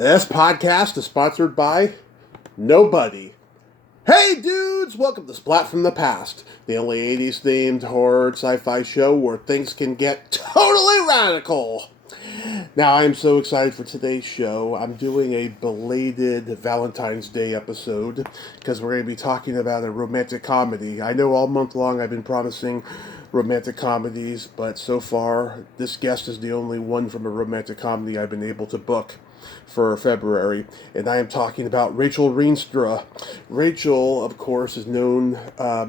This podcast is sponsored by nobody. Hey dudes, welcome to Splat from the Past, the only 80s themed horror sci-fi show where things can get totally radical. Now, I am so excited for today's show. I'm doing a belated Valentine's Day episode because we're going to be talking about a romantic comedy. I know all month long I've been promising romantic comedies, but so far this guest is the only one from a romantic comedy I've been able to book for February, and I am talking about Rachel Reenstra. Rachel, of course, is known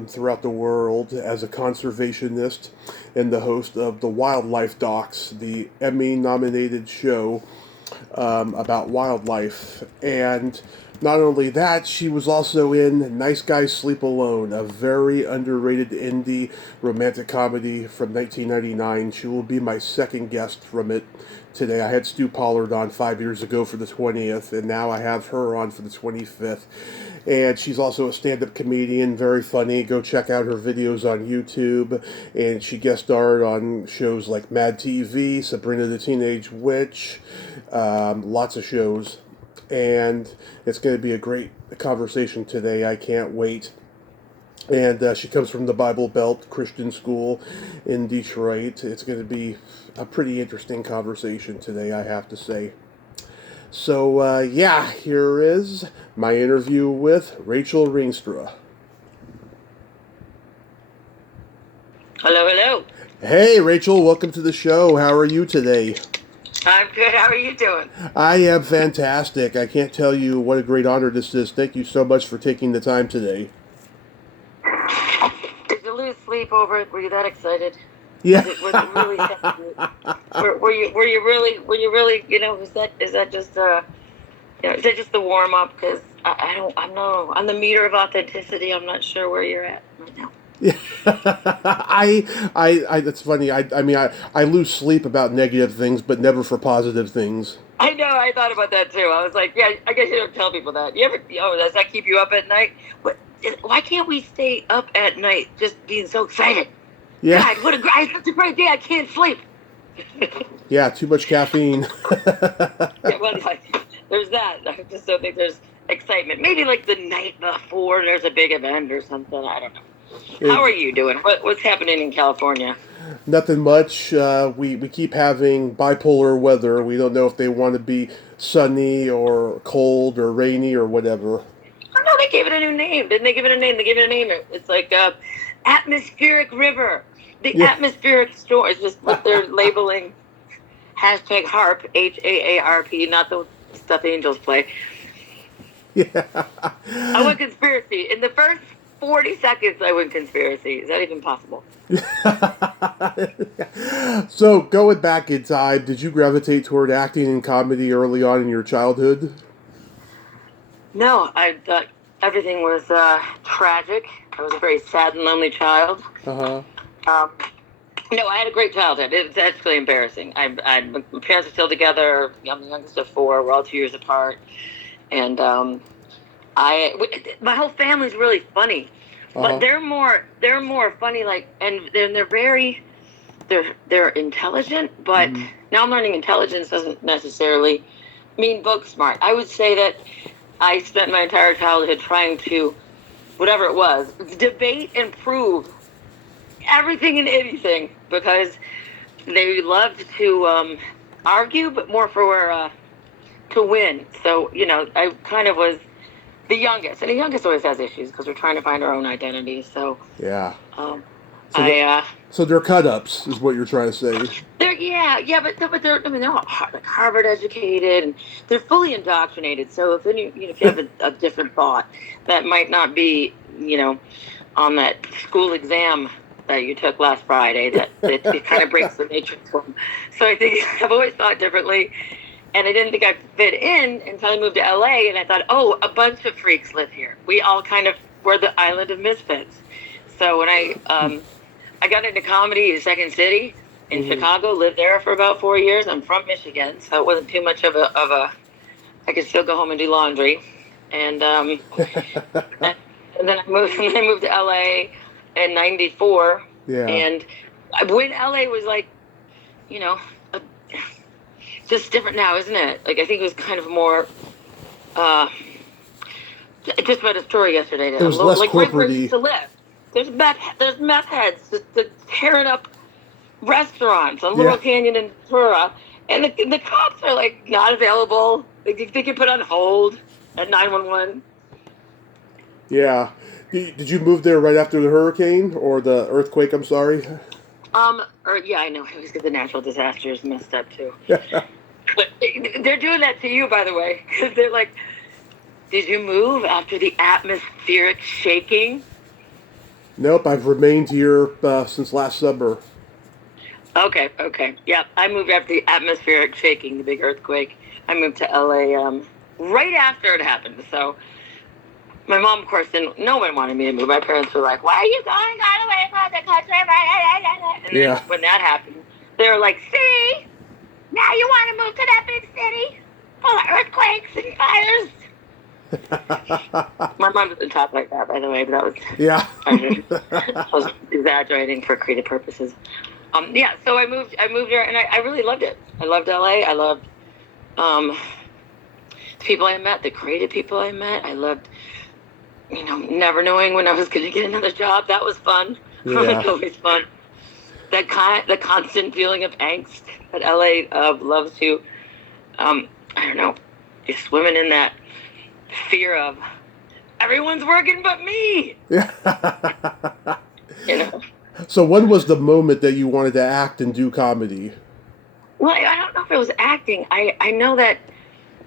throughout the world as a conservationist and the host of the Wildlife Docs, the Emmy-nominated show about wildlife. And not only that, she was also in Nice Guys Sleep Alone, a very underrated indie romantic comedy from 1999. She will be my second guest from it today. I had Stu Pollard on 5 years ago for the 20th, and now I have her on for the 25th. And she's also a stand-up comedian, very funny. Go check out her videos on YouTube. And she guest starred on shows like MADTV, Sabrina the Teenage Witch, lots of shows. And it's going to be a great conversation today. I can't wait. And she comes from the Bible Belt Christian School in Detroit. It's going to be a pretty interesting conversation today, I have to say. So, here is my interview with Rachel Reenstra. Hello, hello. Hey, Rachel, welcome to the show. How are you today? I'm good. How are you doing? I am fantastic. I can't tell you what a great honor this is. Thank you so much for taking the time today. Did you lose sleep over it? Were you that excited? Yeah. Was it really? were you really? You know, is that just is that just the warm up? Because I'm on the meter of authenticity. I'm not sure where you're at right now. Yeah, I that's funny. I lose sleep about negative things, but never for positive things. I know. I thought about that too. I was like, yeah, I guess you don't tell people that. You ever? Does that keep you up at night? Why can't we stay up at night just being so excited? Yeah. God, such a great day. I can't sleep. Yeah, too much caffeine. Yeah, well, there's that. I just don't think there's excitement. Maybe like the night before there's a big event or something. I don't know. How are you doing? What's happening in California? Nothing much. We keep having bipolar weather. We don't know if they want to be sunny or cold or rainy or whatever. Oh, no, they gave it a new name. Didn't they give it a name? They gave it a name. It's like atmospheric river. The atmospheric storm is just what they're labeling. Hashtag HAARP, HAARP, not the stuff angels play. Yeah. I went conspiracy. In the first 40 seconds, I went conspiracy. Is that even possible? So, going back in time, did you gravitate toward acting and comedy early on in your childhood? No, I thought everything was tragic. I was a very sad and lonely child. Uh-huh. No, I had a great childhood. It's actually embarrassing. My parents are still together. I'm the youngest of four. We're all 2 years apart. And my whole family's really funny. But they're more funny, like, and they're intelligent, but now I'm learning intelligence doesn't necessarily mean book smart. I would say that I spent my entire childhood trying to, whatever it was, debate and prove everything and anything, because they loved to argue, but more for to win. So, I kind of was the youngest, and the youngest always has issues because we're trying to find our own identity. So yeah. So they're cut-ups, is what you're trying to say. But they're they're like Harvard educated, and they're fully indoctrinated. So if you have a different thought that might not be on that school exam that you took last Friday, that it kind of breaks the matrix for them. So I think I've always thought differently. And I didn't think I'd fit in until I moved to LA, and I thought, a bunch of freaks live here. We all kind of were the island of misfits. So when I got into comedy in Second City in Chicago, lived there for about 4 years. I'm from Michigan, so it wasn't too much of a I could still go home and do laundry. And and then I moved to LA in '94. Yeah. And when LA was like, just different now, isn't it? Like, I think it was kind of more, I just read a story yesterday. It was less like right where I used corporate-y. to live. There's meth heads just tearing up restaurants on Yeah. Laurel Canyon and Ventura, and the cops are like not available. They get put on hold at 911. Yeah. Did you move there right after the hurricane or the earthquake? I'm sorry. Or yeah, I know. I always get the natural disasters messed up too. But they're doing that to you, by the way, because they're like, "Did you move after the atmospheric shaking?" Nope, I've remained here since last summer. Okay. Yeah, I moved after the atmospheric shaking, the big earthquake. I moved to LA right after it happened. So my mom, of course, didn't. No one wanted me to move. My parents were like, "Why are you going all the way across the country?" And then when that happened, they were like, "See, now you want to move to that big city full of earthquakes and fires." My mom doesn't talk like that, by the way, but that was I was exaggerating for creative purposes. Yeah, so I moved here, and I really loved it. I loved LA. I loved the people I met, the creative people I met. I loved, never knowing when I was going to get another job. That was fun. Yeah. It was always fun. The constant feeling of angst that LA loves to, I don't know, just swimming in that fear of everyone's working but me. Yeah. You know. So when was the moment that you wanted to act and do comedy? Well, I don't know if it was acting. I know that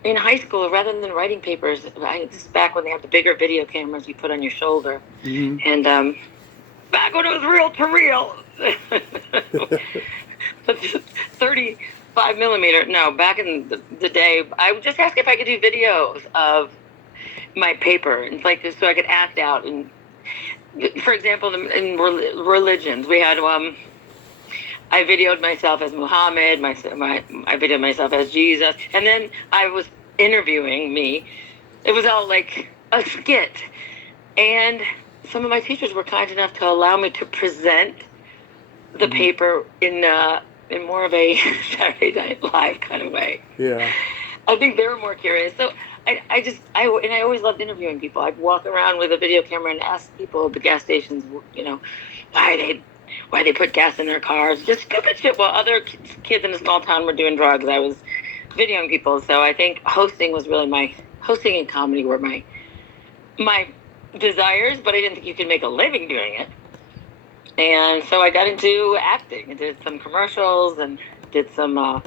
in high school, rather than writing papers, this is back when they had the bigger video cameras you put on your shoulder. Mm-hmm. And back when it was reel to reel. 35 millimeter. No, back in the day, I would just ask if I could do videos of my paper, and like so I could act out. And for example, in religions, we had I videoed myself as Muhammad. I videoed myself as Jesus, and then I was interviewing me. It was all like a skit, and some of my teachers were kind enough to allow me to present the paper in more of a Saturday Night Live kind of way. Yeah. I think they were more curious. So I always loved interviewing people. I'd walk around with a video camera and ask people at the gas stations, why they put gas in their cars, just stupid shit. While other kids in a small town were doing drugs, I was videoing people. So I think hosting and comedy were my desires, but I didn't think you could make a living doing it. And so I got into acting. I did some commercials and did some a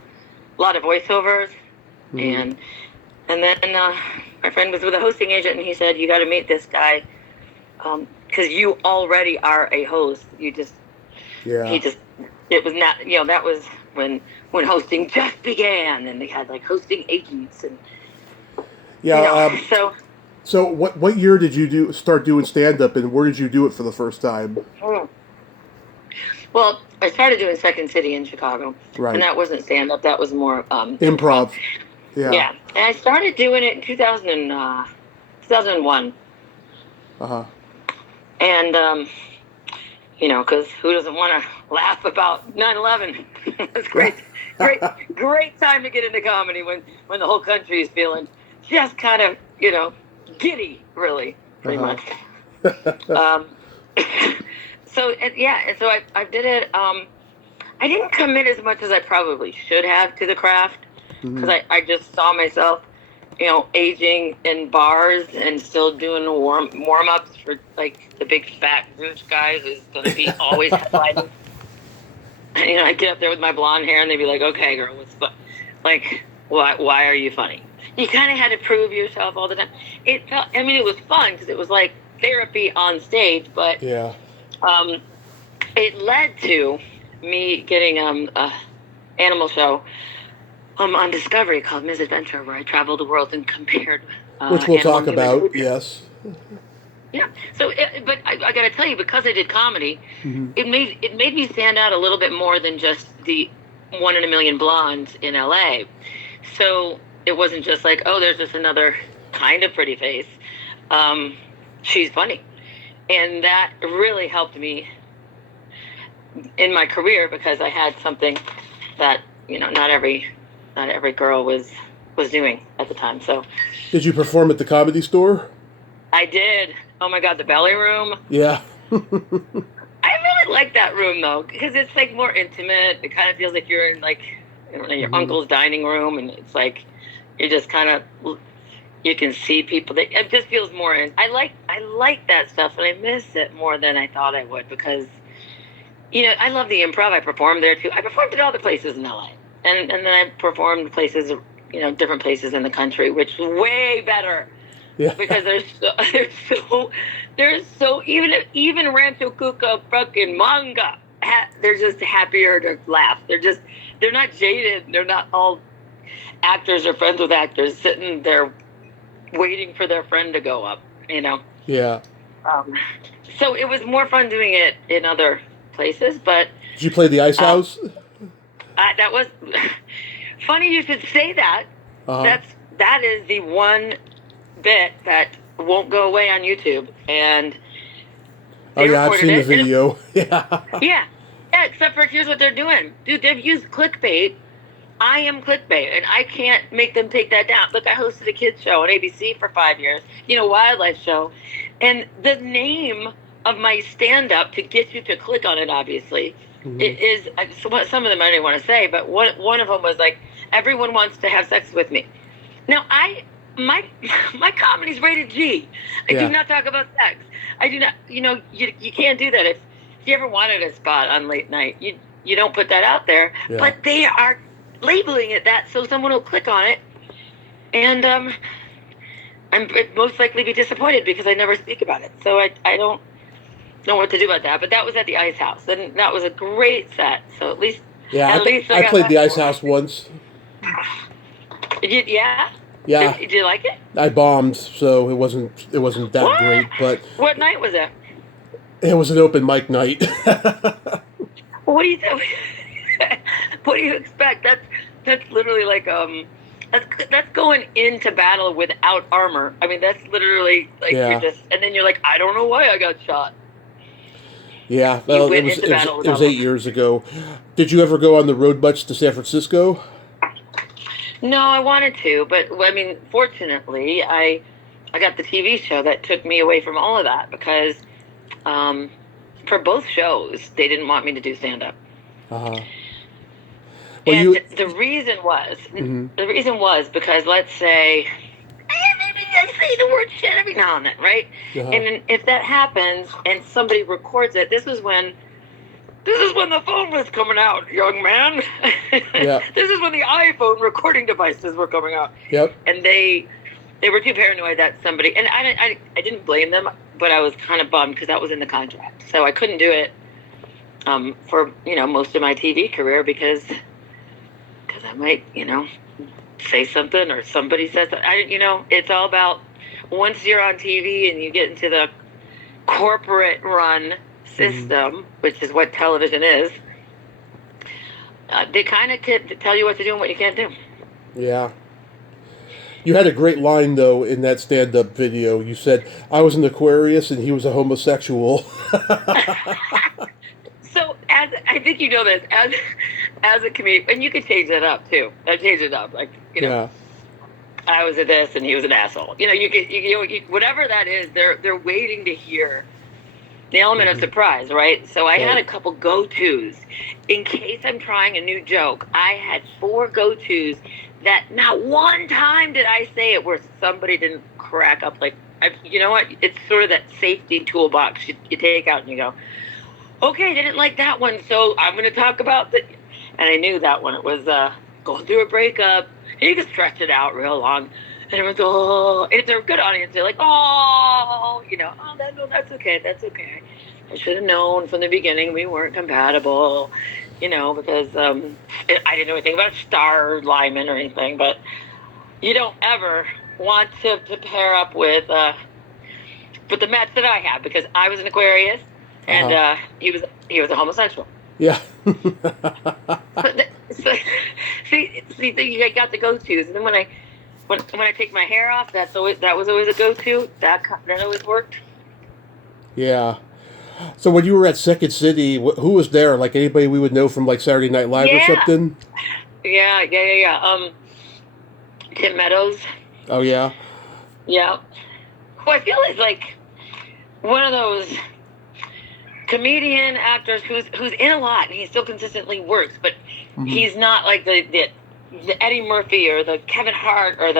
lot of voiceovers. Mm-hmm. And then my friend was with a hosting agent, and he said, "You got to meet this guy because you already are a host. You just." Yeah. It was not, that was when hosting just began, and they had like hosting agents and. Yeah. So what year did you start doing stand-up, and where did you do it for the first time? Well, I started doing Second City in Chicago, right. And that wasn't stand-up. That was more improv. Yeah. And I started doing it in 2001. Uh-huh. And, because who doesn't want to laugh about 9/11? It's great time to get into comedy when the whole country is feeling just kind of, giddy, really, pretty much. So I did it. I didn't commit as much as I probably should have to the craft because I just saw myself, aging in bars and still doing warm ups for like the big fat rooch guy who's going to be always headlining. I get up there with my blonde hair and they'd be like, "Okay, girl, why are you funny?" You kind of had to prove yourself all the time. It was fun because it was like therapy on stage, but yeah. It led to me getting a animal show on Discovery called Misadventure, where I traveled the world and compared. Which we'll talk about. Yes. Yeah. So, but I got to tell you, because I did comedy, it made me stand out a little bit more than just the 1 in a million blondes in LA. So it wasn't just like, oh, there's just another kind of pretty face. She's funny. And that really helped me in my career because I had something that, not every not every girl was doing at the time. So Did you perform at the Comedy Store? I did. Oh my God, the Belly Room. Yeah. I really like that room though, because it's like more intimate. It kind of feels like you're in like your uncle's dining room, and it's like you're just kind of, you can see people. It just feels more. I like that stuff, and I miss it more than I thought I would, because I love the improv. I performed there too. I performed at all the places in LA, and then I performed places, different places in the country, which is way better. Yeah. Because there's so even Rancho Cuca fucking manga, they're just happier to laugh. They're not jaded. They're not all actors or friends with actors sitting there waiting for their friend to go up. Yeah. So it was more fun doing it in other places. But did you play the Ice House? That was funny. You should say that. That is the one bit that won't go away on YouTube, and I've seen the video. Yeah, except for here's what they're doing, dude. They've used clickbait. I am clickbait, and I can't make them take that down. Look, I hosted a kids show on ABC for 5 years, wildlife show, and the name of my stand-up, to get you to click on it, obviously, it is some of them I didn't want to say, but one of them was like, everyone wants to have sex with me. Now my comedy's rated G. I do not talk about sex. I do not. You can't do that. If you ever wanted a spot on late night, you don't put that out there. Yeah. But they are labeling it that, so someone will click on it, and I'm most likely be disappointed because I never speak about it. So I don't know what to do about that. But that was at the Ice House, and that was a great set. So at least I played the Ice House once. Yeah. Yeah. Did you like it? I bombed, so it wasn't that great. But what night was it? It was an open mic night. What do you do? What do you expect? That's literally like that's going into battle without armor. I mean, that's literally like you're just, and then you're like, I don't know why I got shot. Yeah, well, it was 8 years ago. Did you ever go on the road much to San Francisco? No, I wanted to, but I mean, fortunately, I got the TV show that took me away from all of that, because for both shows, they didn't want me to do stand-up. Well, and the reason was because, let's say, maybe I say the word shit every now and then, right? And if that happens and somebody records it, this is when the phone was coming out, young man. Yeah. This is when the iPhone recording devices were coming out. Yep. And they were too paranoid that somebody, and I didn't blame them, but I was kind of bummed because that was in the contract. So I couldn't do it for most of my TV career because I might say something, or somebody says that. It's all about, once you're on TV and you get into the corporate run system, which is what television is, they kind of tell you what to do and what you can't do. Yeah. You had a great line, though, in that stand-up video. You said, I was an Aquarius and he was a homosexual. So, I think you know this, as a comedian, and you could change that up, too. I've changed it up. Like, I was a this and he was an asshole. You whatever that is, they're waiting to hear the element of surprise, right? So I had a couple go-tos. In case I'm trying a new joke, I had 4 go-tos that not one time did I say it where somebody didn't crack up. Like, you know what? It's sort of that safety toolbox you take out and you go, okay, didn't like that one, so I'm going to talk about the... And I knew that one. It was going through a breakup. And you can stretch it out real long. And everyone's, oh, and if they're a good audience, they're like, oh, that's okay, that's okay. I should have known from the beginning we weren't compatible, because I didn't know anything about star alignment or anything, but you don't ever want to pair up with the match that I had, because I was an Aquarius, and he was a homosexual. Yeah. See, you got the go-tos, and then when I take my hair off, that was always a go-to. That always worked. Yeah. So when you were at Second City, who was there? Like anybody we would know from like Saturday Night Live or something? Yeah. Tim Meadows. Oh, yeah? Yeah. Who I feel is like one of those comedian actors who's in a lot and he still consistently works, but he's not like the Eddie Murphy or the Kevin Hart or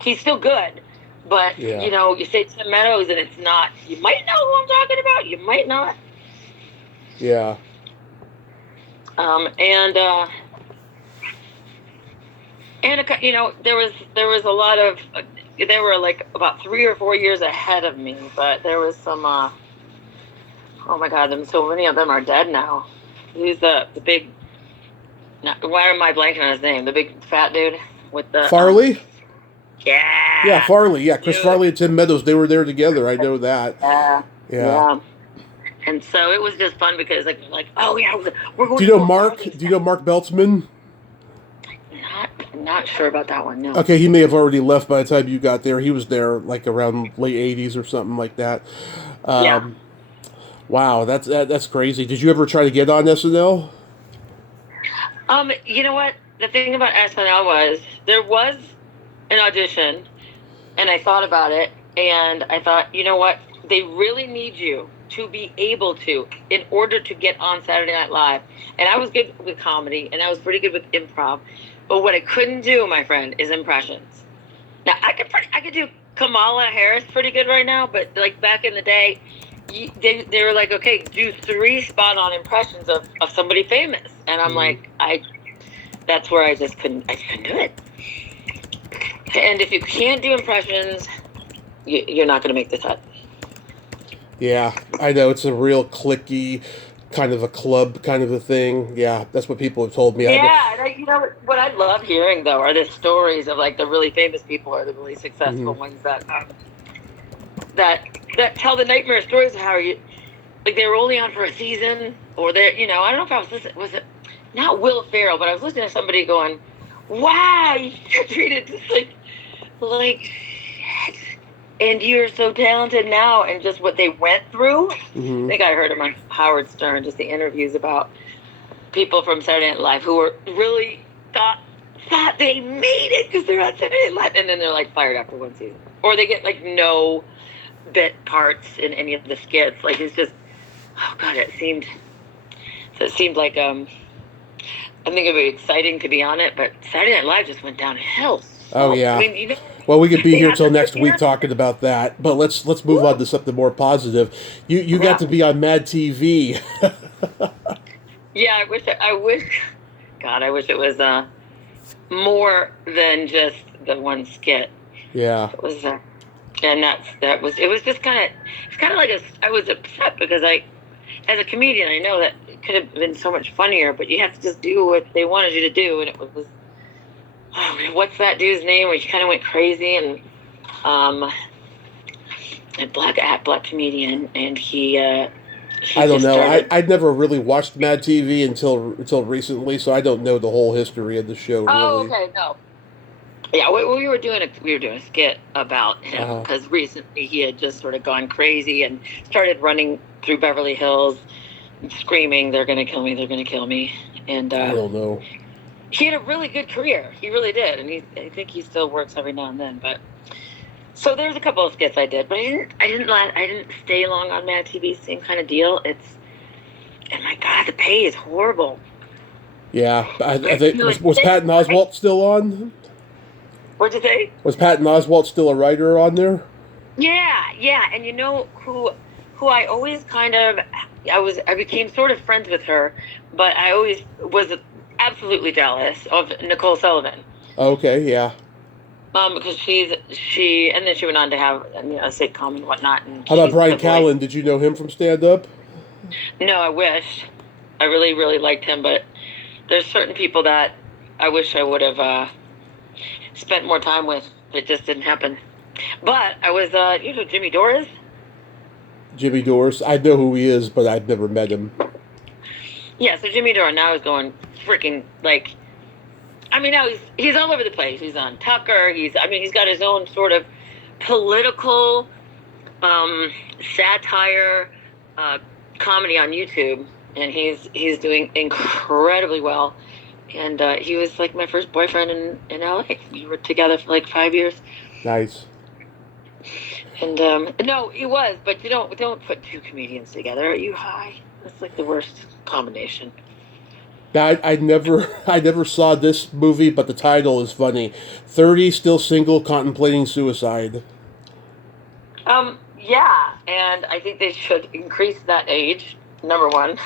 he's still good. But, you say Tim Meadows and it's not, you might know who I'm talking about, you might not. Yeah. There was a lot of, they were like about 3 or 4 years ahead of me, but there was some, oh my God, so many of them are dead now. Who's the big, why am I blanking on his name? The big fat dude with the... Farley? Yeah. Yeah, Farley. Yeah, Chris Farley and Tim Meadows, they were there together. I know that. Yeah. And so it was just fun because like oh yeah, we're going. Do you know Mark? Do you know Mark Beltzman? Not sure about that one. No. Okay, he may have already left by the time you got there. He was there like around late '80s or something like that. Yeah. Wow, that's crazy. Did you ever try to get on SNL? You know what? The thing about SNL was there was an audition, and I thought about it, and I thought, you know what? They really need you to be able to, in order to get on Saturday Night Live. And I was good with comedy, and I was pretty good with improv. But what I couldn't do, my friend, is impressions. Now, I could do Kamala Harris pretty good right now, but like back in the day, they were like, okay, do 3 spot-on impressions of somebody famous. And I'm like, that's where I couldn't do it. And if you can't do impressions, you're not going to make the cut. Yeah, I know. It's a real cliquey, kind of a club kind of a thing. Yeah, that's what people have told me. Yeah, what I love hearing, though, are the stories of, like, the really famous people or the really successful ones that tell the nightmare stories of how they were only on for a season, or I don't know if I was listening, was it not Will Ferrell, but I was listening to somebody going, wow, you're treated just like shit. And you're so talented now, and just what they went through. I think I heard him on Howard Stern, just the interviews about people from Saturday Night Live who were really thought they made it because they're on Saturday Night Live, and then they're like fired after 1 season, or they get like no bit parts in any of the skits. Like it's just, oh God, it seemed like I think it'd be exciting to be on it, but Saturday Night Live just went downhill. Oh yeah. I mean, well, we could be here till next week talking about that, but let's move on to something more positive. You got to be on MADTV. Yeah, I wish it was more than just the one skit. Yeah. It was, and it was just it's kind of like I was upset because as a comedian, I know that it could have been so much funnier, but you have to just do what they wanted you to do, and it was, what's that dude's name where he kind of went crazy, and a black comedian, and he I don't know. I'd never really watched MADTV until recently, so I don't know the whole history of the show. Oh, really. okay, no. Yeah, we were doing a skit about him because recently he had just sort of gone crazy and started running through Beverly Hills, screaming, "They're gonna kill me! They're gonna kill me!" And I don't know. He had a really good career. He really did, and I think he still works every now and then. But so there's a couple of skits I did, but I didn't stay long on MADTV. Same kind of deal. And my God, the pay is horrible. Yeah, I think was Patton Oswalt still on? What'd you say? Was Patton Oswalt still a writer on there? Yeah, and you know who I always I became sort of friends with her, but I always was absolutely jealous of Nicole Sullivan. Okay, yeah. Because and then she went on to have a sitcom and whatnot. And how about Brian Callen? Did you know him from stand up? No, I wish. I really, really liked him, but there's certain people that I wish I would have spent more time with. It just didn't happen. But I was, Jimmy Dore is? Jimmy Dore. I know who he is, but I've never met him. Yeah, so Jimmy Dore now is going freaking, now he's all over the place. He's on Tucker. He's got his own sort of political satire comedy on YouTube, and he's doing incredibly well. and he was like my first boyfriend in LA. We were together for like 5 years. Nice. And no, it was, but you don't put two comedians together. Are you high? That's like the worst combination. I never saw this movie, but the title is funny. 30 still single, contemplating suicide. Yeah, and I think they should increase that age. Number one,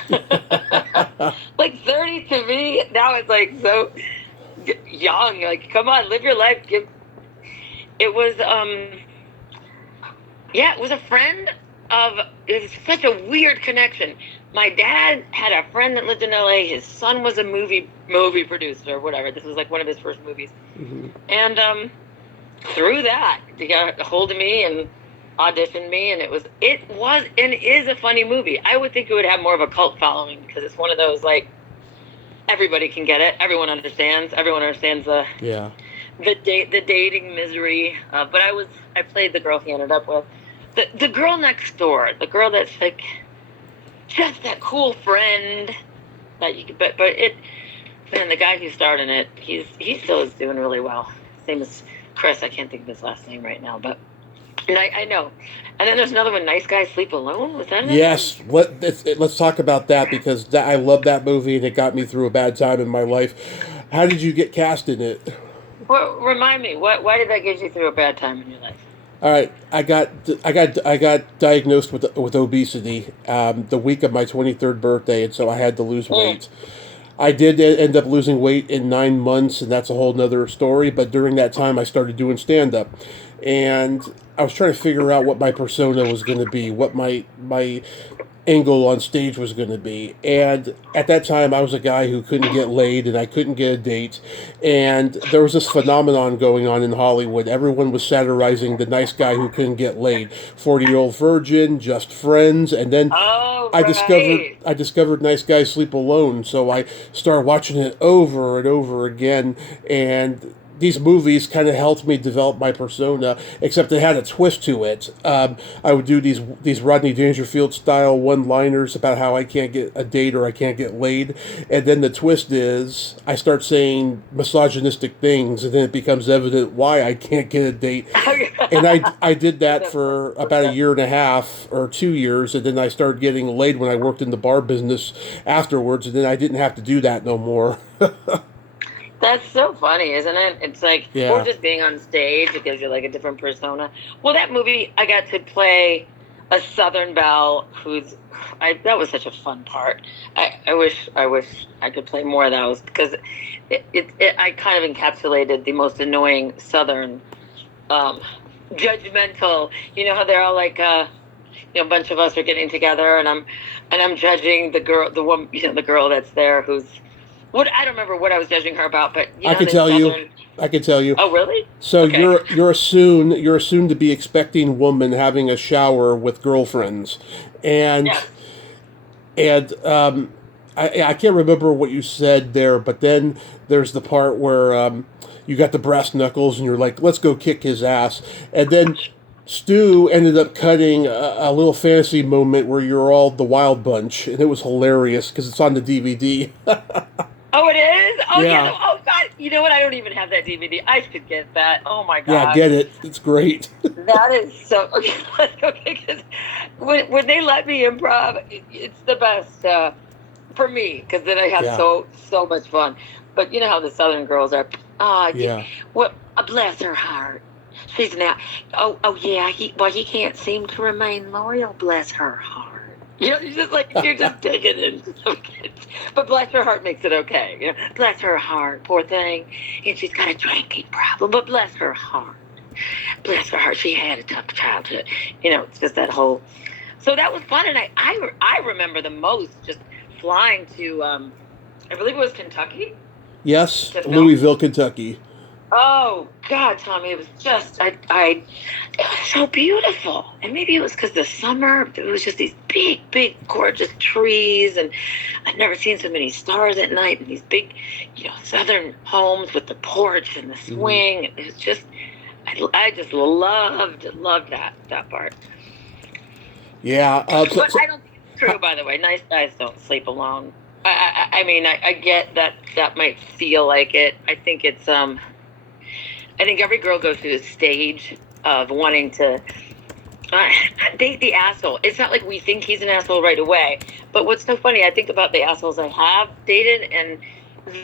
like 30 to me now is like so young. Like, come on, live your life. It was yeah, it was a friend of. It was such a weird connection. My dad had a friend that lived in LA. His son was a movie producer or whatever. This was like one of his first movies, and through that, he got a hold of me and auditioned me, and it was and is a funny movie. I would think it would have more of a cult following because it's one of those like everybody can get it. Everyone understands. Everyone understands the dating misery. But I played the girl he ended up with. The girl next door, the girl that's like just that cool friend that you could, but man, the guy who starred in it, he still is doing really well. His name is Chris. I can't think of his last name right now, but and I know. And then there's another one, Nice Guys Sleep Alone. Was that it? Yes. Let's talk about that because I love that movie and it got me through a bad time in my life. How did you get cast in it? Well, remind me, why did that get you through a bad time in your life? All right, I got diagnosed with obesity the week of my 23rd birthday, and so I had to lose weight. I did end up losing weight in 9 months, and that's a whole nother story. But during that time, I started doing stand up, and I was trying to figure out what my persona was going to be, what my angle on stage was going to be. And at that time, I was a guy who couldn't get laid and I couldn't get a date. And there was this phenomenon going on in Hollywood. Everyone was satirizing the nice guy who couldn't get laid. 40-year-old virgin, just friends. And then I discovered Nice Guys Sleep Alone. So I started watching it over and over again. And these movies kind of helped me develop my persona, except it had a twist to it. I would do these Rodney Dangerfield style one-liners about how I can't get a date or I can't get laid, and then the twist is I start saying misogynistic things, and then it becomes evident why I can't get a date. And I did that for about a year and a half or 2 years, and then I started getting laid when I worked in the bar business afterwards, and then I didn't have to do that no more. That's so funny, isn't it? It's like, or just being on stage, it gives you like a different persona. Well, that movie, I got to play a Southern belle that was such a fun part. I wish I could play more of those because I kind of encapsulated the most annoying Southern, judgmental, you know how they're all like, a bunch of us are getting together and I'm judging the girl that's there who's, I don't remember what I was judging her about, but I can tell you. Oh, really? So okay. you're a soon to be expecting woman having a shower with girlfriends, and I can't remember what you said there, but then there's the part where you got the brass knuckles and you're like, let's go kick his ass, and then Stu ended up cutting a little fantasy moment where you're all the Wild Bunch, and it was hilarious because it's on the DVD. Oh, it is? Oh, yeah. Oh, God. You know what? I don't even have that DVD. I should get that. Oh, my God. Yeah, get it. It's great. That is so... Okay, let's go. Because when they let me improv, it's the best for me. Because then I have so much fun. But you know how the Southern girls are. Bless her heart. She's now... Oh, yeah. He can't seem to remain loyal. Bless her heart. You're just digging into some kids. But bless her heart makes it okay. Bless her heart, poor thing. And she's got a drinking problem, but bless her heart. Bless her heart. She had a tough childhood. It's just that whole... So that was fun, and I remember the most just flying to, I believe it was Kentucky? Yes, Louisville, Kentucky. Oh, God, Tommy, it was just, it was so beautiful. And maybe it was because the summer, it was just these big, big, gorgeous trees. And I'd never seen so many stars at night and these big, Southern homes with the porch and the swing. Mm-hmm. It was just, I just loved that part. Yeah. But I don't think it's true, by the way. Nice guys don't sleep alone. I mean, I get that might feel like it. I think it's I think every girl goes through this stage of wanting to date the asshole. It's not like we think he's an asshole right away. But what's so funny, I think about the assholes I have dated, and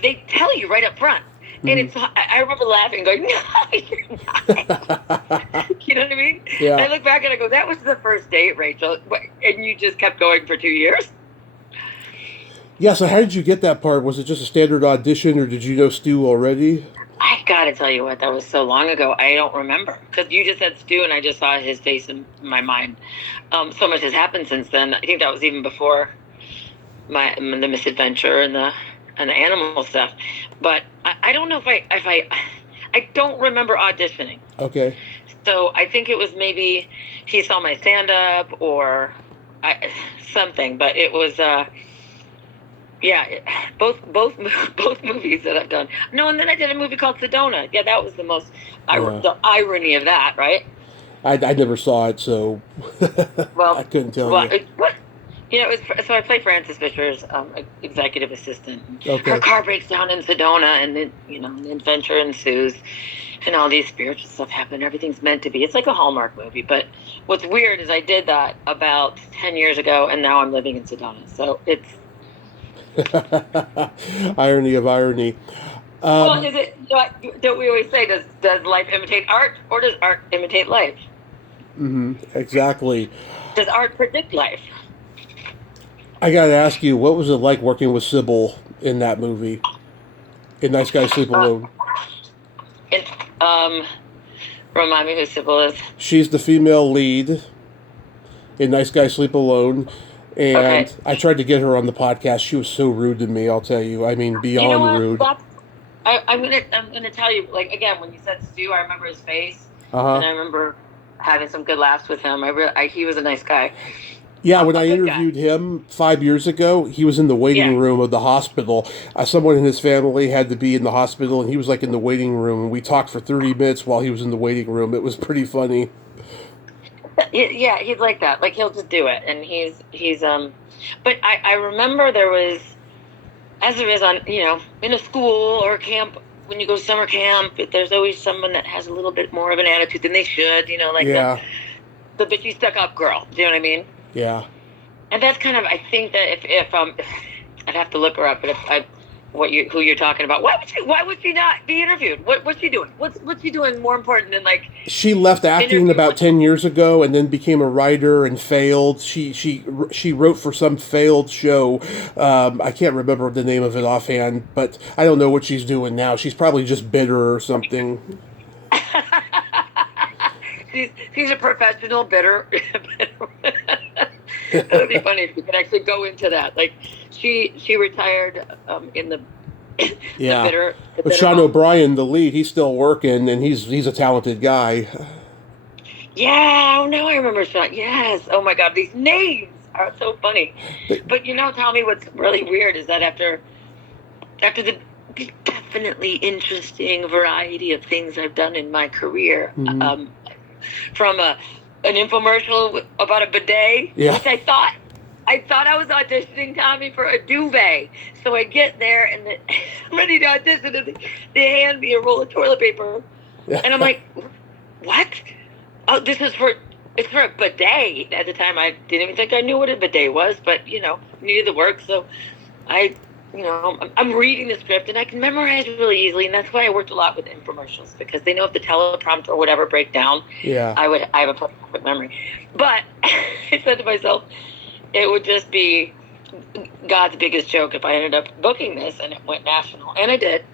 they tell you right up front. And it's, I remember laughing, going, no, you're not. You know what I mean? Yeah. And I look back and I go, that was the first date, Rachel. And you just kept going for 2 years? Yeah, so how did you get that part? Was it just a standard audition, or did you know Stu already? I gotta tell you what, that was so long ago, I don't remember. Because you just said Stu, and I just saw his face in my mind. So much has happened since then. I think that was even before the misadventure and the animal stuff. But I don't know if I don't remember auditioning. Okay. So I think it was maybe he saw my stand-up or something. But it was... both movies that I've done. No, and then I did a movie called Sedona. Yeah, that was the most the irony of that, right? I never saw it, so well, I couldn't tell you. You know, so I play Frances Fisher's executive assistant. Okay. Her car breaks down in Sedona, and then an adventure ensues, and all these spiritual stuff happen. Everything's meant to be. It's like a Hallmark movie. But what's weird is I did that about 10 years ago, and now I'm living in Sedona. So it's irony of irony. Well, is it? Don't we always say, does life imitate art, or does art imitate life? Exactly. Does art predict life? I gotta ask you, what was it like working with Sybil in that movie? In Nice Guys Sleep Alone. Remind me who Sybil is. She's the female lead in Nice Guys Sleep Alone. And okay. I tried to get her on the podcast. She was so rude to me, I'll tell you. I mean, beyond rude. I'm gonna tell you, like, again, when you said Stu, I remember his face. And I remember having some good laughs with him. He was a nice guy. Yeah, when I interviewed him 5 years ago, he was in the waiting room of the hospital. Someone in his family had to be in the hospital, and he was, like, in the waiting room. And we talked for 30 minutes while he was in the waiting room. It was pretty funny. Yeah, he's like that. Like, he'll just do it. And he's but I remember there was, as there is on, in a school or a camp, when you go to summer camp, there's always someone that has a little bit more of an attitude than they should, like the bitchy stuck-up girl. Do you know what I mean? Yeah. And that's kind of, I think that if I'd have to look her up, but who you're talking about, why would she not be interviewed? What's she doing? What's she doing more important than, like... She left acting about 10 years ago and then became a writer and failed. She wrote for some failed show. I can't remember the name of it offhand, but I don't know what she's doing now. She's probably just bitter or something. She's a professional bitter. That would be funny if you could actually go into that. Like, she retired in the bitter. But Sean O'Brien, the lead, he's still working, and he's a talented guy. Yeah, oh no, I remember Sean. Yes, oh my God, these names are so funny. But tell me what's really weird is that after the definitely interesting variety of things I've done in my career, from an infomercial about a bidet, which I thought I was auditioning, Tommy, for a duvet. So I get there and I'm ready to audition, and they hand me a roll of toilet paper, and I'm like, what? Oh, it's for a bidet. At the time, I didn't even think I knew what a bidet was, but needed the work, so I'm reading the script, and I can memorize really easily, and that's why I worked a lot with infomercials, because they know if the teleprompter or whatever break down, I have a perfect memory. But I said to myself, it would just be God's biggest joke if I ended up booking this and it went national, and I did.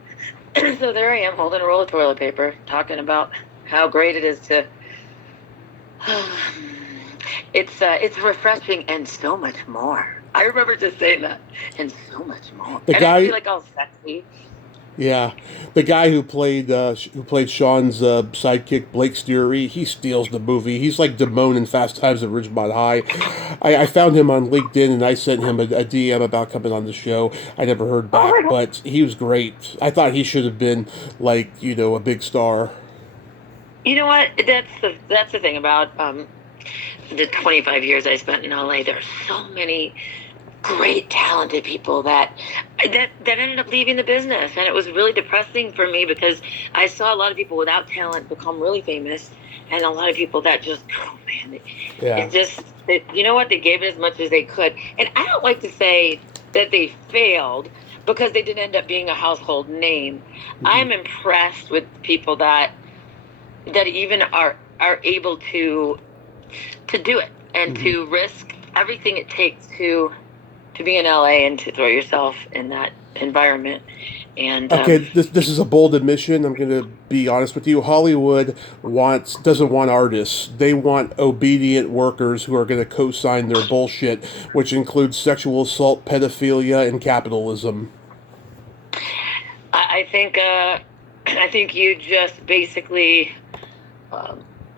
So there I am, holding a roll of toilet paper, talking about how great it is to. It's refreshing and so much more. I remember just saying that, and so much more. The guy, I feel like all sexy. Yeah, the guy who played Sean's sidekick, Blake Stewart, he steals the movie. He's like Damone in Fast Times at Ridgemont High. I found him on LinkedIn, and I sent him a DM about coming on the show. I never heard back, but he was great. I thought he should have been like a big star. You know what? That's the thing about the 25 years I spent in LA. There are so many great, talented people that ended up leaving the business, and it was really depressing for me because I saw a lot of people without talent become really famous, and a lot of people that just, oh man, you know what? They gave it as much as they could, and I don't like to say that they failed because they didn't end up being a household name. Mm-hmm. I'm impressed with people that even are able to do it and mm-hmm. to risk everything it takes to be in LA and to throw yourself in that environment. And okay, this is a bold admission. I'm going to be honest with you. Hollywood doesn't want artists. They want obedient workers who are going to co-sign their bullshit, which includes sexual assault, pedophilia, and capitalism. I think you just basically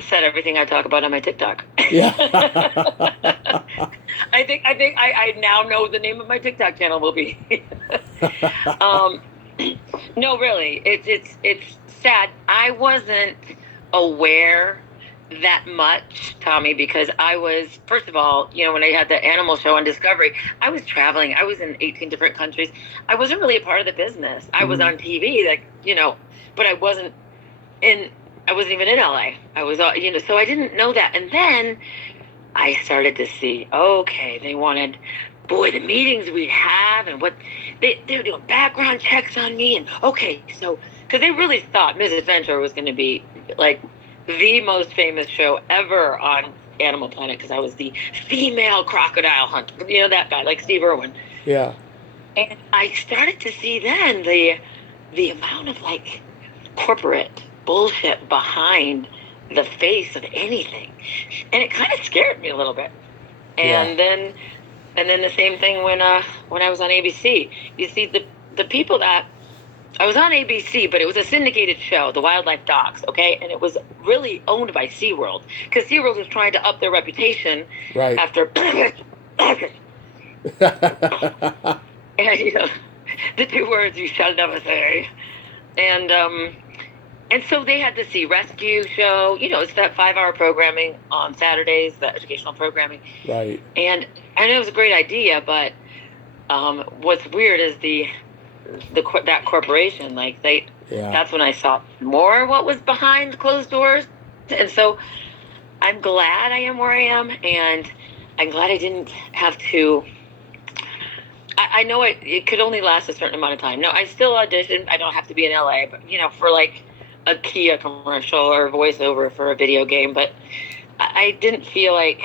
said everything I talk about on my TikTok. Yeah. I think I now know the name of my TikTok channel will be. No, really, it's sad. I wasn't aware that much, Tommy, because I was, first of all, when I had the animal show on Discovery, I was traveling. I was in 18 different countries. I wasn't really a part of the business. I was on TV, but I wasn't even in LA. I was, so I didn't know that. And then I started to see, okay, they wanted, the meetings we'd have and what they were doing background checks on me. And okay, so, because they really thought Ms. Adventure was going to be like the most famous show ever on Animal Planet because I was the female crocodile hunter, that guy, like Steve Irwin. Yeah. And I started to see then the amount of like corporate bullshit behind the face of anything, and it kind of scared me a little bit. And then the same thing when I was on ABC. You see, the people that I was on ABC, but it was a syndicated show, The Wildlife Docs, okay, and it was really owned by SeaWorld because SeaWorld was trying to up their reputation after and the two words you shall never say, and so they had the Sea Rescue show. It's that 5-hour programming on Saturdays, the educational programming. Right. And I know it was a great idea, but what's weird is that corporation, that's when I saw more what was behind closed doors. And so I'm glad I am where I am, and I'm glad I didn't have to. I know it could only last a certain amount of time. No, I still auditioned. I don't have to be in LA, but for like a Kia commercial or voiceover for a video game, but I didn't feel like,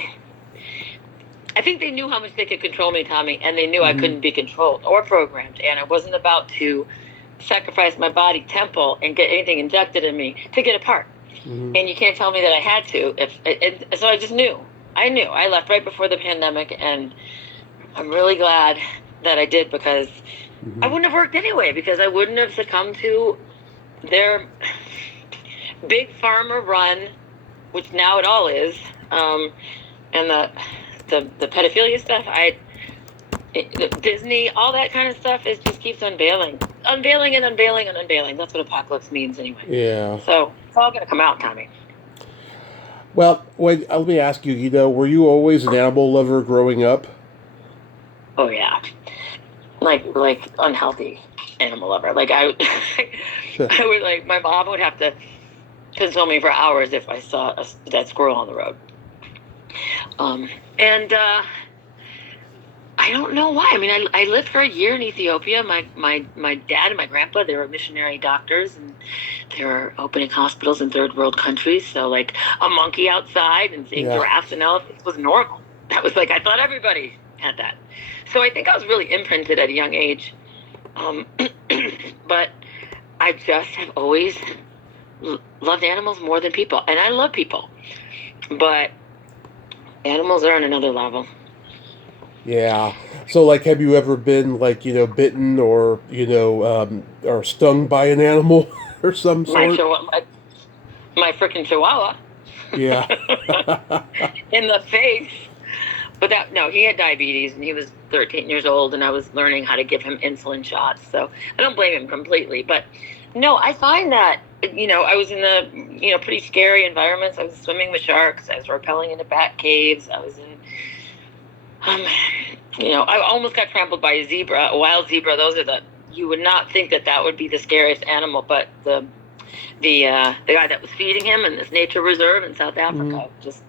I think they knew how much they could control me, Tommy, and they knew I couldn't be controlled or programmed, and I wasn't about to sacrifice my body temple and get anything injected in me to get a part. And you can't tell me that I had to. So I just knew. I left right before the pandemic, and I'm really glad that I did because I wouldn't have worked anyway, because I wouldn't have succumbed to their big pharma run, which now it all is, and the pedophilia stuff. Disney, all that kind of stuff, it just keeps unveiling and unveiling and unveiling. That's what apocalypse means anyway. Yeah. So it's all gonna come out, Tommy. Well, let me ask you. Were you always an animal lover growing up? Oh yeah, like unhealthy animal lover. Like I would like, my mom would have to console me for hours if I saw a dead squirrel on the road. And I don't know why. I mean, I lived for a year in Ethiopia. My dad and my grandpa, they were missionary doctors, and they were opening hospitals in third world countries. So like a monkey outside and seeing giraffes and elephants was normal. That was like, I thought everybody had that. So I think I was really imprinted at a young age. But I just have always loved animals more than people. And I love people. But animals are on another level. Yeah. So, like, have you ever been, like, bitten or, or stung by an animal or some sort? My freaking chihuahua. Yeah. In the face. But he had diabetes, and he was 13 years old, and I was learning how to give him insulin shots. So I don't blame him completely. But no, I find that, I was in the, pretty scary environments. I was swimming with sharks. I was rappelling into bat caves. I was in Um, I almost got trampled by a zebra, a wild zebra. Those are you would not think that would be the scariest animal, but the guy that was feeding him in this nature reserve in South Africa just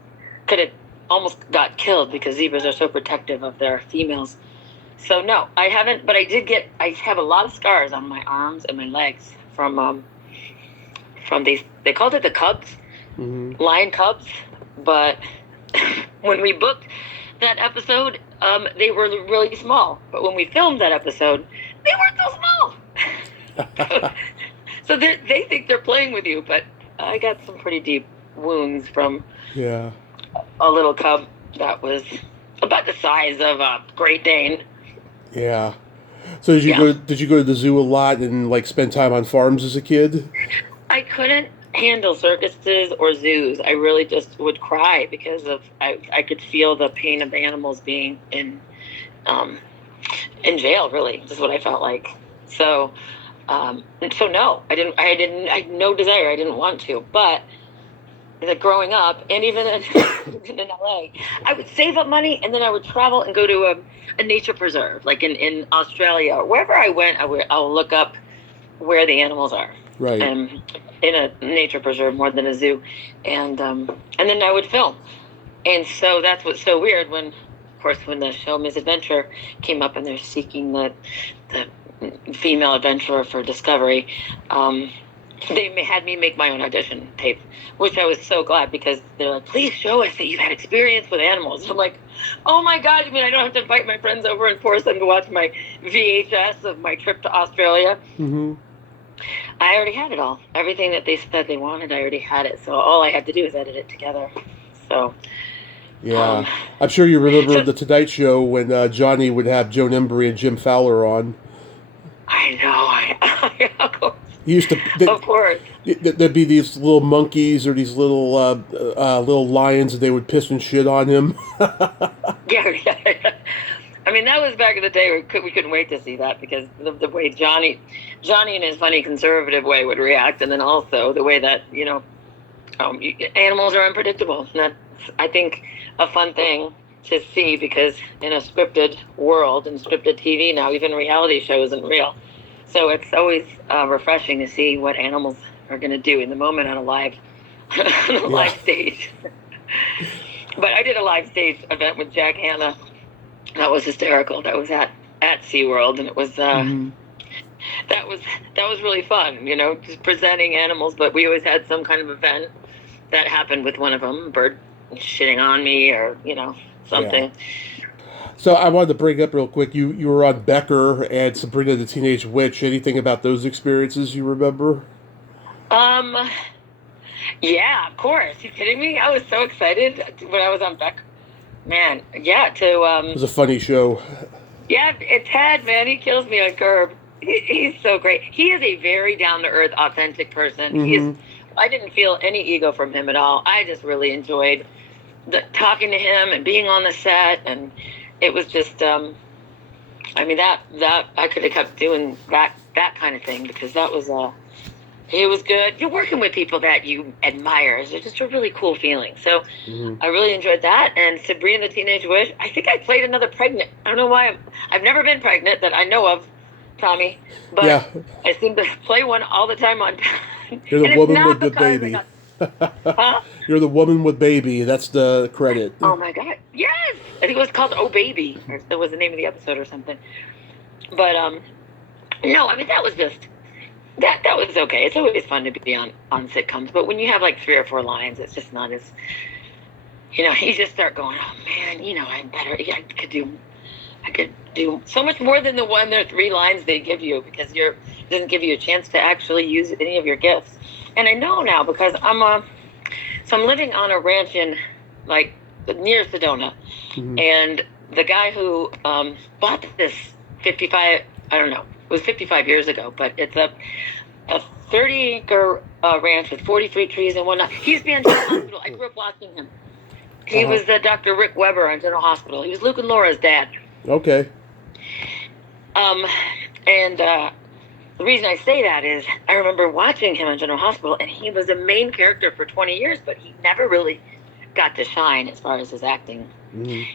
could have almost got killed because zebras are so protective of their females. So no, I haven't, but I have a lot of scars on my arms and my legs from these, they called it the cubs, lion cubs, but when we booked that episode, they were really small, but when we filmed that episode, they weren't so small. So they think they're playing with you, but I got some pretty deep wounds from a little cub that was about the size of a Great Dane. Yeah. So did you go to the zoo a lot and like spend time on farms as a kid? I couldn't handle circuses or zoos. I really just would cry because I could feel the pain of the animals being in jail. Really, just what I felt like. So no, I had no desire. I didn't want to. But growing up, and even in LA, I would save up money, and then I would travel and go to a nature preserve, like in Australia or wherever I went. I'll look up where the animals are. Right. In a nature preserve more than a zoo, and then I would film. And so that's what's so weird when the show Misadventure came up and they're seeking the female adventurer for Discovery, they had me make my own audition tape, which I was so glad because they're like, please show us that you've had experience with animals. And I'm like, oh my God, you mean I don't have to invite my friends over and force them to watch my VHS of my trip to Australia? Mm-hmm. I already had it all. Everything that they said they wanted, I already had it. So all I had to do was edit it together. So, yeah. I'm sure you remember the Tonight Show when Johnny would have Joan Embry and Jim Fowler on. I know. Of course. He used to. Of course. There'd be these little monkeys or these little lions, and they would piss and shit on him. Yeah. I mean, that was back in the day. We couldn't wait to see that because the way Johnny in his funny conservative way would react, and then also the way that animals are unpredictable. And that's, I think, a fun thing to see because in a scripted world and scripted TV now, even reality show isn't real. So it's always refreshing to see what animals are going to do in the moment on a live stage. But I did a live stage event with Jack Hanna. That was hysterical. That was at SeaWorld, and it was that was really fun. Just presenting animals. But we always had some kind of event that happened with one of them, a bird shitting on me, or something. Yeah. So I wanted to bring up real quick. You were on Becker and Sabrina the Teenage Witch. Anything about those experiences you remember? Yeah, of course. You kidding me? I was so excited when I was on Becker. Man, yeah, it was a funny show. Yeah, Ted, man, he kills me on Curb. He's so great. He is a very down-to-earth, authentic person. Mm-hmm. I didn't feel any ego from him at all. I just really enjoyed talking to him and being on the set, and it was just, that I could have kept doing that kind of thing because that was it was good. You're working with people that you admire. It's just a really cool feeling. So I really enjoyed that. And Sabrina the Teenage Witch, I think I played another pregnant. I don't know why. I've never been pregnant that I know of, Tommy. But yeah. I seem to play one all the time on. You're the woman with the baby. Huh? You're the woman with baby. That's the credit. Oh, my God. Yes! I think it was called Oh Baby. Or that was the name of the episode or something. But, no, that was just... That was okay. It's always fun to be on sitcoms, but when you have like 3 or 4 lines, it's just not as, you just start going, oh man, I'm better. Yeah, I could do so much more than the 1 or 3 lines they give you because it doesn't give you a chance to actually use any of your gifts. And I know now because I'm living on a ranch in like near Sedona, and the guy who bought this 55, I don't know. It was 55 years ago, but it's a 30-acre ranch with 43 trees and whatnot. He used to be on General Hospital. I grew up watching him. He was Dr. Rick Weber on General Hospital. He was Luke and Laura's dad. Okay. And the reason I say that is I remember watching him on General Hospital, and he was a main character for 20 years, but he never really got to shine as far as his acting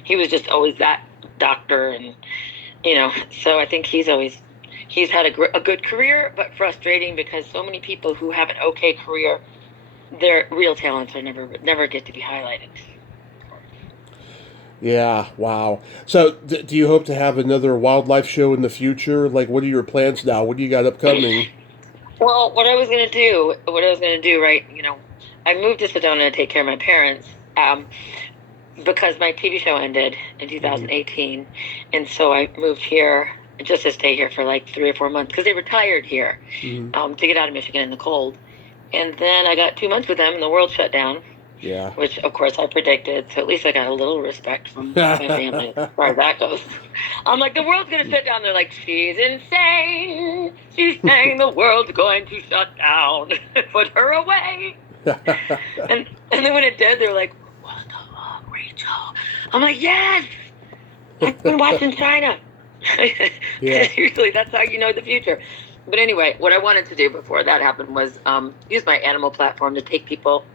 He was just always that doctor, and so I think he's had a good career, but frustrating because so many people who have an okay career, their real talents are never get to be highlighted. Yeah, wow. So, do you hope to have another wildlife show in the future? Like, what are your plans now? What do you got upcoming? Well, what I was going to do, right, I moved to Sedona to take care of my parents because my TV show ended in 2018, and so I moved here just to stay here for like 3 or 4 months because they retired here to get out of Michigan in the cold. And then I got 2 months with them, and the world shut down. Yeah. Which, of course, I predicted. So at least I got a little respect from my family as far as that goes. I'm like, the world's going to shut down. They're like, she's insane. She's saying the world's going to shut down. Put her away. and then when it did, they're like, what the fuck, Rachel? I'm like, yes. I've been watching China. Usually that's how you know the future. But anyway, what I wanted to do before that happened was use my animal platform to take people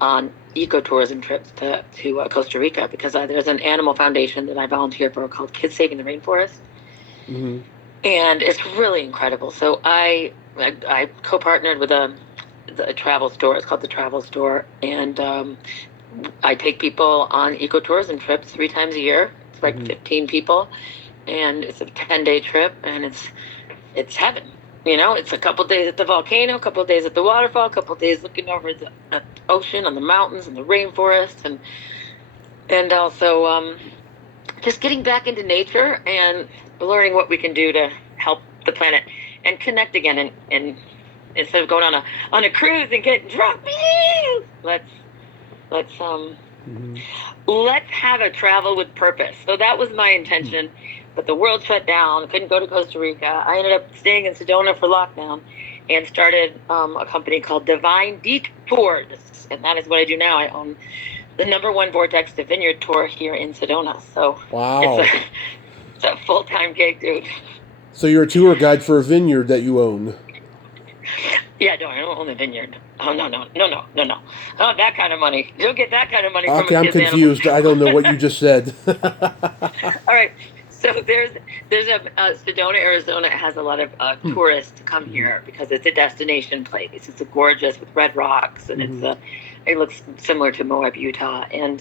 on ecotourism trips to Costa Rica, because there's an animal foundation that I volunteer for called Kids Saving the Rainforest. And it's really incredible. So I co-partnered with a travel store. It's called the Travel Store. And I take people on ecotourism trips 3 times a year. It's like 15 people. And it's a 10-day trip, and it's heaven. It's a couple days at the volcano, a couple days at the waterfall, a couple days looking over at the ocean, on the mountains and the rainforest, and also just getting back into nature and learning what we can do to help the planet and connect again. And instead of going on a cruise and getting drunk, let's have a travel with purpose. So that was my intention. But the world shut down. Couldn't go to Costa Rica. I ended up staying in Sedona for lockdown and started a company called Divine Detours. And that is what I do now. I own the #1 Vortex to Vineyard tour here in Sedona. So wow. It's a full-time gig, dude. So you're a tour guide for a vineyard that you own? Yeah, no, I don't own a vineyard. Oh, no. Oh, that kind of money. You don't get that kind of money from a kid's I'm confused. I don't know what you just said. All right. So there's a Sedona, Arizona has a lot of tourists to come here because it's a destination place. It's a gorgeous with red rocks, and it looks similar to Moab, Utah. And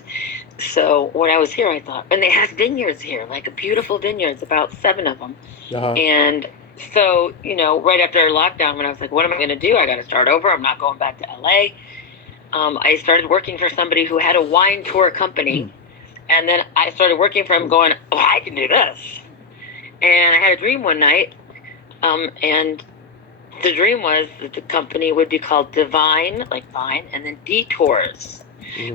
so when I was here, I thought, and they have vineyards here, like beautiful vineyards, about 7 of them. And so, right after lockdown, when I was like, what am I going to do? I got to start over. I'm not going back to LA. I started working for somebody who had a wine tour company. And then I started working for him going, oh, I can do this. And I had a dream one night. And the dream was that the company would be called Divine, like Vine, and then Detours.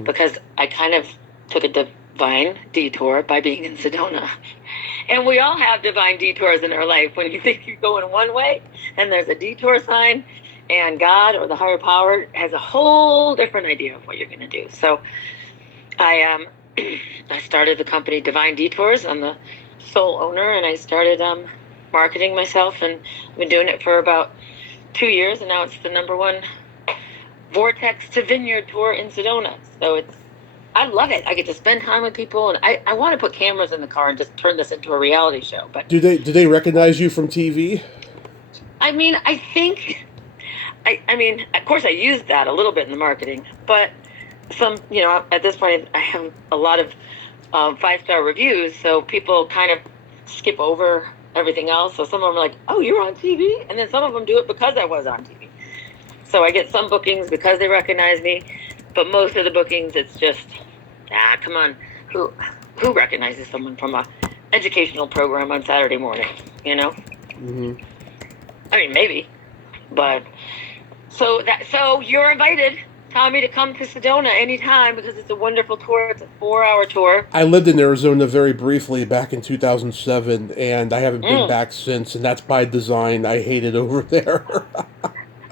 Because I kind of took a divine detour by being in Sedona. And we all have divine detours in our life when you think you're going one way and there's a detour sign, and God or the higher power has a whole different idea of what you're going to do. So I started the company Divine Detours. I'm the sole owner, and I started marketing myself, and I've been doing it for about 2 years, and now it's the #1 Vortex to Vineyard tour in Sedona. So I love it. I get to spend time with people, and I want to put cameras in the car and just turn this into a reality show. But do they recognize you from TV? I mean, I think, I mean, of course I used that a little bit in the marketing, but some, at this point, I have a lot of 5-star reviews, so people kind of skip over everything else. So some of them are like, oh, you're on TV? And then some of them do it because I was on TV. So I get some bookings because they recognize me, but most of the bookings, it's just, come on, who recognizes someone from a educational program on Saturday morning, I mean, maybe, but so you're invited, Tommy, to come to Sedona anytime because it's a wonderful tour. It's a 4-hour tour. I lived in Arizona very briefly back in 2007, and I haven't been back since, and that's by design. I hate it over there.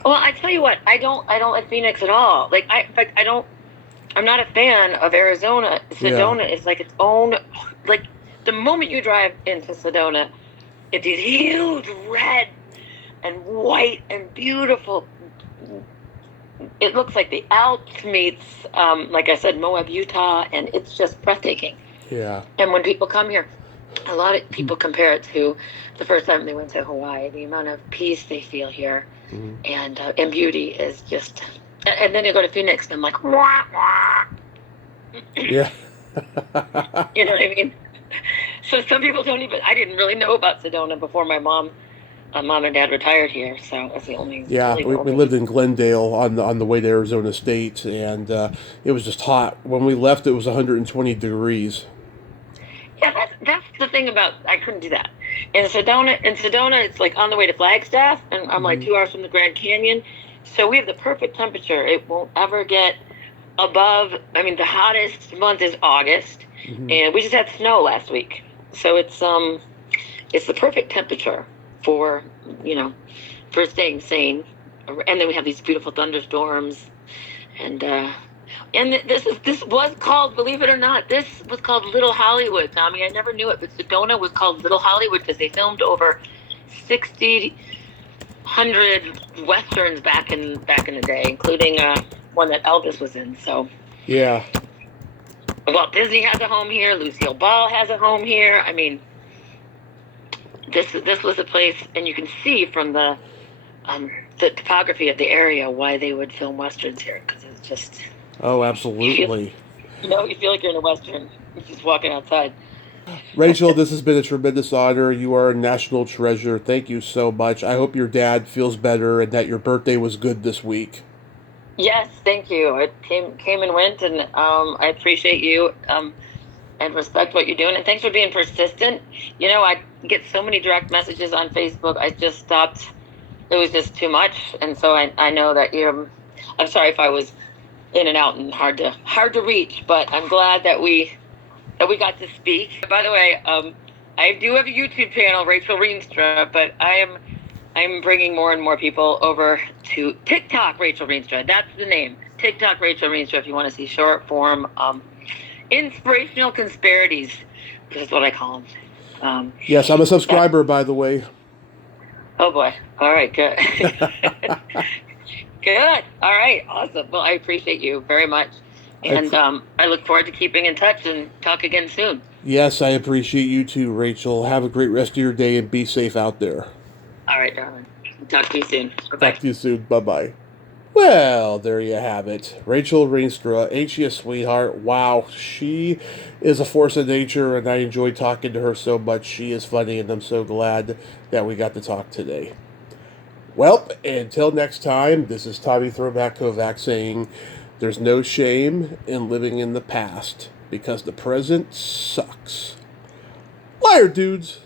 Well, I tell you what, I don't like Phoenix at all. Like, I'm not a fan of Arizona. Sedona is like its own, like, the moment you drive into Sedona, it's these huge red and white and beautiful. It looks like the Alps meets, like I said, Moab, Utah, and it's just breathtaking. Yeah. And when people come here, a lot of people compare it to the first time they went to Hawaii. The amount of peace they feel here and beauty is just. And then you go to Phoenix, and I'm like, wah, wah. Yeah. You know what I mean? So some people don't even. I didn't really know about Sedona before my mom and dad retired here. So that's the only. Yeah, Really we lived in Glendale on the way to Arizona State, and it was just hot. When we left, it was 120 degrees. Yeah, that's the thing about I couldn't do that. In Sedona, it's like on the way to Flagstaff, and I'm like 2 hours from the Grand Canyon, so we have the perfect temperature. It won't ever get above. I mean, the hottest month is August, and we just had snow last week, so it's the perfect temperature for for staying sane. And then we have these beautiful thunderstorms, and this was called, believe it or not, this was called Little Hollywood, Tommy. I never knew it, but Sedona was called Little Hollywood because they filmed over 100 westerns back in the day, including one that Elvis was in. So Yeah. Walt Disney has a home here. Lucille Ball has a home here. I mean, this was a place, and you can see from the topography of the area why they would film westerns here, because it's just. Oh, absolutely. You feel like you're in a western. You're just walking outside. Rachel, this has been a tremendous honor. You are a national treasure. Thank you so much. I hope your dad feels better and that your birthday was good this week. Yes, thank you. It came and went, and I appreciate you and respect what you're doing. And thanks for being persistent. I get so many direct messages on Facebook. I just stopped. It was just too much, and so I know that you're. I'm sorry if I was in and out and hard to reach, but I'm glad that we got to speak. By the way, I do have a YouTube channel, Rachel Reenstra, but I'm bringing more and more people over to TikTok, Rachel Reenstra. That's the name, TikTok, Rachel Reenstra. If you want to see short form, inspirational conspiracies, this is what I call them. Yes, I'm a subscriber, by the way. Oh boy! All right, good. Good. All right. Awesome. Well, I appreciate you very much. And I look forward to keeping in touch and talk again soon. Yes, I appreciate you too, Rachel. Have a great rest of your day and be safe out there. All right, darling. Talk to you soon. Bye-bye. Talk to you soon. Bye-bye. Well, there you have it. Rachel Reenstra, ain't she a sweetheart? Wow, she is a force of nature, and I enjoyed talking to her so much. She is funny, and I'm so glad that we got to talk today. Well, until next time, this is Tommy Throwback Kovac saying there's no shame in living in the past because the present sucks. Liar, dudes!